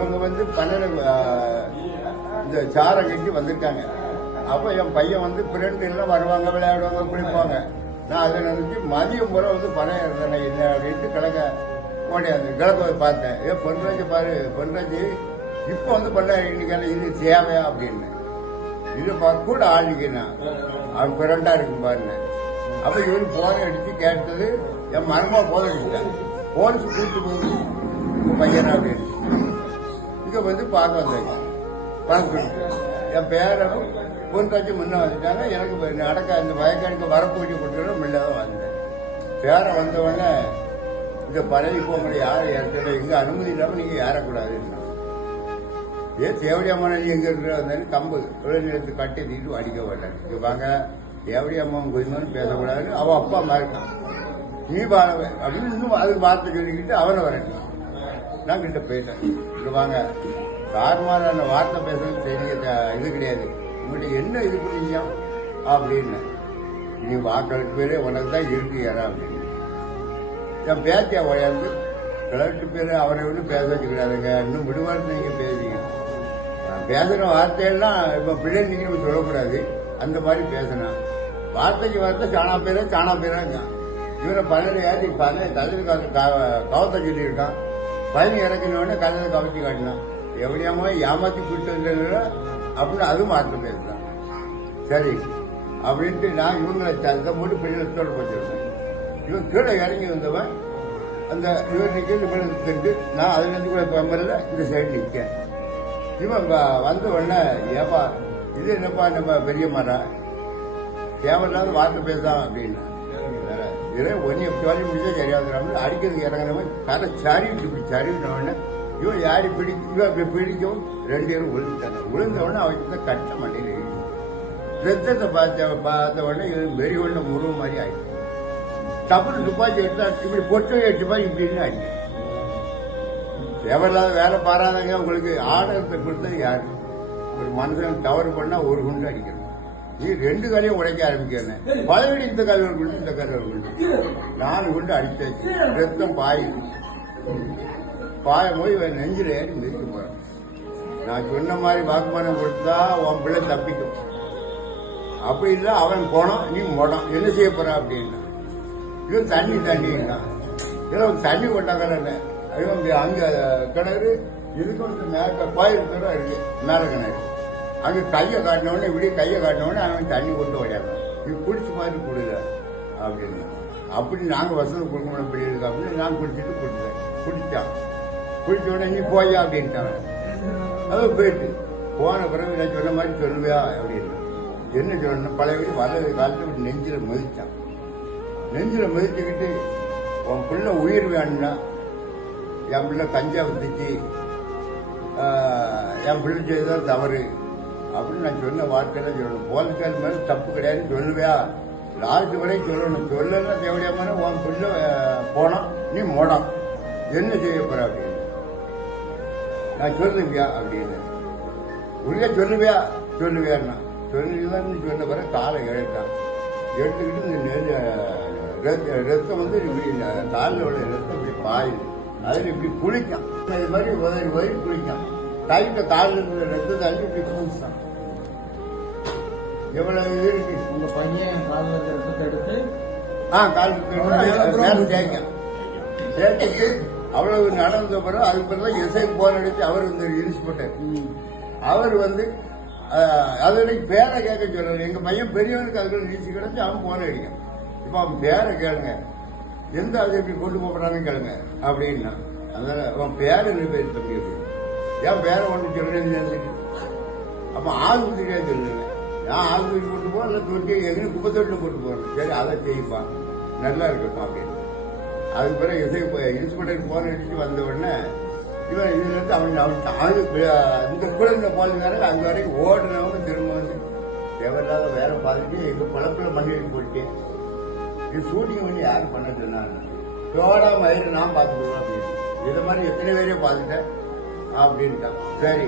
இவங்க வந்து 12 இந்த சாரங்கைக்கு வந்திருக்காங்க. அப்போ என் பையன் வந்து ஃப்ரெண்டு எல்லாம் வருவாங்க, விளையாடுவாங்க, குளிப்பாங்க. நான் அதை நினைச்சு மதியம் போல வந்து பணம் இருந்தேன் என்ன அப்படின்ட்டு கிழக்க பார்த்தேன். பொன்ராஜ் பாரு, பொன்ராஜ் இப்போ வந்து பண்ண இன்னைக்கான இது தேவையா அப்படின்னு. இது கூட ஆளுக்குண்ணா அவன் ஃப்ரெண்டா இருக்கும் பாருங்க. அப்போ இவரு போதை அடித்து கேட்டது என் மரமா போதை அடித்தேன். போலீஸ் கூப்பிட்டு போகுது உங்க பையனா அப்படின்னு. இங்கே வந்து பார்க்க வந்தாங்க பணம் கொடுத்து. என் பேரனும் பொன்ராஜ் முன்னே வந்துட்டாங்க. எனக்கு நடக்க இந்த வயக்காடுக்கு வரப்பூச்சி கொடுத்துட முன்னதான் வந்தேன். பேரை வந்தவொடனே இந்த பழகி போகிற யாரும் ஏற்கனவே எங்க அனுமதி இல்லாமல் நீங்கள் ஏறக்கூடாதுன்னு. தேவடியம்மா நீ எங்க இருக்கிற வந்தாலும் கம்பு நிலத்து கட்டி தீட்டு அடிக்க மாட்டாங்க. இங்கே வாங்க தேவடியம்மா கொஞ்சம் பேசக்கூடாது. அவன் அப்பா அம்மா இருக்கான், நீ வாழ அப்படின்னு இன்னும் அதுக்கு வார்த்தை சொல்லிக்கிட்டு அவனை வரட்டான். நான் கிட்ட போயிட்டேன். இங்கே வாங்க தார்மாரான வார்த்தை பேசுறது தெரிய இது கிடையாது. உங்கள்கிட்ட என்ன இது பண்ணீங்க அப்படின்னு. நீ வாக்களுக்கு பேரே உனக்கு தான் இருக்கு யாரா அப்படின்னு. என் பேத்தியா உயர்ந்து கிளட்டு பேர் அவரை வந்து பேச வச்சுக்கிறாருங்க, இன்னும் விடுவார்னு நீங்கள் பேசுங்க. பேசுகிற வார்த்தையெல்லாம் இப்போ பிள்ளை நீங்கள் சொல்லக்கூடாது. அந்த மாதிரி பேசினான். வார்த்தைக்கு வார்த்தை சாணா பேராங்க. இவரை 12 ஏற்றி தலையில் கவத்தை சொல்லியிருக்கான். பையன் இறக்கினோடனே கதையை கவச்சி காட்டினான். எப்படியாமோ ஏமாற்றி கூட்டு வந்தது அப்படின்னு அதுவும் வார்த்தை பேசுறான். சரி அப்படின்ட்டு நான் இவங்களை தந்த போட்டு பிள்ளைகளோட போச்சிருக்கேன். இவன் கீழே இறங்கி வந்தவன் அந்த இவர் நிற்கிறது. நான் அதுலேருந்து கூட பம்பரில் இந்த சைடு நிற்கேன். இவன் வந்த உடனே ஏப்பா இது என்னப்பா நம்ம பெரிய மரம் தேவையில்லாத வார்த்தை பேசலாம் அப்படின்னு. இதே ஒன்று எப்படி முடிச்சா சரியாதுறாமல் அடிக்கிறதுக்கு இறங்குறவன் தலை சரிவிட்டு இப்படி சரிவிட்டவொடனே இவன் யாரி இவன் அப்படி பிடிக்கவும் 2 பேரும் விழுந்துட்டாங்க. விழுந்தவொடனே அவன் தான் கட்ட மாட்டேங்குது. ரத்தத்தை பார்த்த உடனே இவன் வெறி ஒன்று முருக மாதிரி ஆயிடுச்சு. டப்புனு துப்பாக்கி எடுத்தா இப்படி பொட்டு எடுத்துப்பா இப்படின்னு ஆயிடுச்சு. தேவையில்லாத வேலை பாராதாங்க. உங்களுக்கு ஆடத்தை கொடுத்தது யாரு? ஒரு மனுஷன் தவறு பண்ணா ஒரு குண்டு அடிக்கணும். நீ 2 காலையும் உடைக்க ஆரம்பிக்கிறேன். பழவெடி இந்த கால் ஒரு குண்டு, இந்த கால் ஒரு குண்டு, 4 குண்டு அடிச்சாச்சு. ரத்தம் பாய போய் நெஞ்சில் ஏறி மிதிக்க போறேன். நான் சொன்ன மாதிரி வாக்குமானம் கொடுத்தா உன் பிள்ளை தப்பிக்கும். அப்படி இல்லை அவன் போனோம், நீ மோடம் என்ன செய்ய போற அப்படின்னா. இவன் தண்ணின்னா ஏதோ தண்ணி கொண்டாங்கல்ல. அங்க கிணறு இதுக்கு வந்து மேல கோயில் தூரம் இருக்கு. மேல கிணறு அங்க கையை காட்டினவொடனே இப்படி கையை காட்டினவொடனே அவன் தண்ணி கொண்டு விளையாடுறான். இது குளிச்சு மாதிரி கொடுல அப்படின்னு. அப்படி நாங்கள் வசதி கொடுக்க முடியும் பிள்ளைகளுக்கு அப்படின்னு நான் குடிச்சிட்டு கொடுத்தேன். குடிச்சான். குடிச்ச உடனே நீ போயா அப்படின்ட்டாங்க. அது போயிட்டு போன பிறகு நான் சொன்ன மாதிரி சொல்லுவியா அப்படின்னு. என்ன சொல்லணும், பழைய வீடு வலது காலத்து நெஞ்சில் மதிச்சான். நெஞ்சில் மதிச்சுக்கிட்டு உன் பிள்ளை உயிர் வேணும்னா என் பிள்ளை கஞ்சா வித்துச்சு, என் பிள்ளை செய்ததான் தவறு அப்படின்னு நான் சொன்ன வார்த்தையெல்லாம் சொல்லணும். போலீஸ்கார் மேலே தப்பு கிடையாதுன்னு சொல்லுவியா, லாஸ்ட் வரைக்கும் சொல்லணும். சொல்லல தேவையான உன் பிள்ளை போனோம், நீ மோடம் என்ன செய்ய போற அப்படின்னு. நான் சொல்லுவியா அப்படின்னு. உள்ள சொல்லுவியான்னா சொல்லுவான்னு சொன்ன பிறகு காலை எடுத்தான். எடுத்துக்கிட்டு இந்த ரத்தம் வந்து இப்படி காலில் உள்ள ரத்தம் இப்படி பாயுது. அதில் இப்படி குளிக்கான். இது மாதிரி உதறி குளிக்கான். கைட்ட காலில் இருக்கிற ரத்தத்தை அள்ளி இப்படி குளிச்சான். எவ்வளவு இருக்கு உங்க பையன் காலில் இருக்கிற ரத்தத்தை எடுத்து காலில் சேர்த்துட்டு அவ்வளவு நடந்த பிறகு அதுக்கு பிறகு எஸ்ஐ போன் அடித்து அவர் வந்து இன்ஸ்பெக்டர் அவர் வந்து அதோட பேரை கேட்க சொல்றாரு. எங்க பையன் பெரியவனுக்கு அதுக்குள்ள நீச்சு கிடைச்சி அவன் போன அடிக்கும். இப்ப அவன் பேரை கேளுங்க, எந்த அதை எப்படி கொண்டு போறான்னு கேளுங்க அப்படின்னா. அதனால அவன் பேரை பேர் தம்பி அப்படின்னு என் பேரை ஒன்று சொல்றேன்னு அப்ப ஆஸ்பத்திரியா சொல்லுங்க. நான் ஆஸ்பத்திரி கொண்டு போறேன், இல்லை தொட்டி எங்கன்னு குப்பத்தொட்டில் கொண்டு போறேன். சரி அதை செய்ப்பான், நல்லா இருக்கட்டும் அப்படின்னு. அதுக்கு பிறகு எஸ்ஐ இன்ஸ்பெக்டர் போன் அடிச்சு வந்த உடனே இவன் இதுல இருந்து அவன் இந்த குழந்தை போனதுனால அங்க வரைக்கும் ஓடுனவங்க திரும்ப வந்து தேவையில்லாத வேலை பார்த்துட்டு எங்க குழப்பில மண்ணிட்டு போயிட்டு இது ஷூட்டிங் பண்ணி யாரு பண்ண சொன்னாங்க. தோடா மயிறு நான் பார்த்துக்குவேன் அப்படின்னு. இதை மாதிரி எத்தனை பேரையே பார்த்துட்டேன் அப்படின்ட்டான். சரி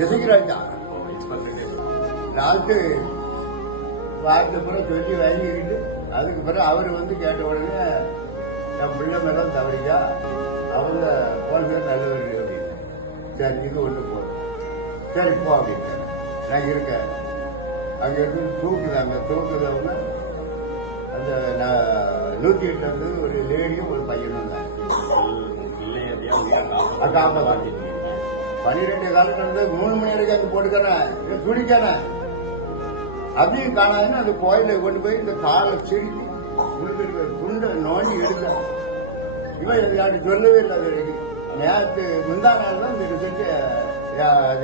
ஜெசிக்கிறாச்சா லாஸ்ட்டு வார்த்தை பிறகு சொல்லி வாங்கிக்கிட்டு அதுக்கு பிறகு அவர் வந்து கேட்ட உடனே என் பிள்ளை மேலே தவறியா அவங்க போலீஸ் நல்லவர் அப்படின்னு சரி இது ஒன்று போதும், சரி போ அப்படின்ட்டாங்க. நான் இருக்கேன் அங்கே எடுத்து தூக்குதாங்க. தூக்குதவங்க அந்த 108 வந்து ஒரு லேடியும் ஒரு பையனும் தான் காப்பாற்றி 12 காலத்துல 3 மணி வரைக்கும் அங்கே போட்டுக்கானே துடிக்கானே அதையும் காணாதுன்னு அந்த கோயிலை கொண்டு போய் இந்த காலை சிரித்து உழுதுருக்க துண்டை நோண்டி எடுக்க இவன் யாரும் சொல்லவே இல்லை. அது வரைக்கும் நேற்று முந்தா நாள் தான் இந்த ரிசல்ட்டு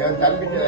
என் தம்பிட்டு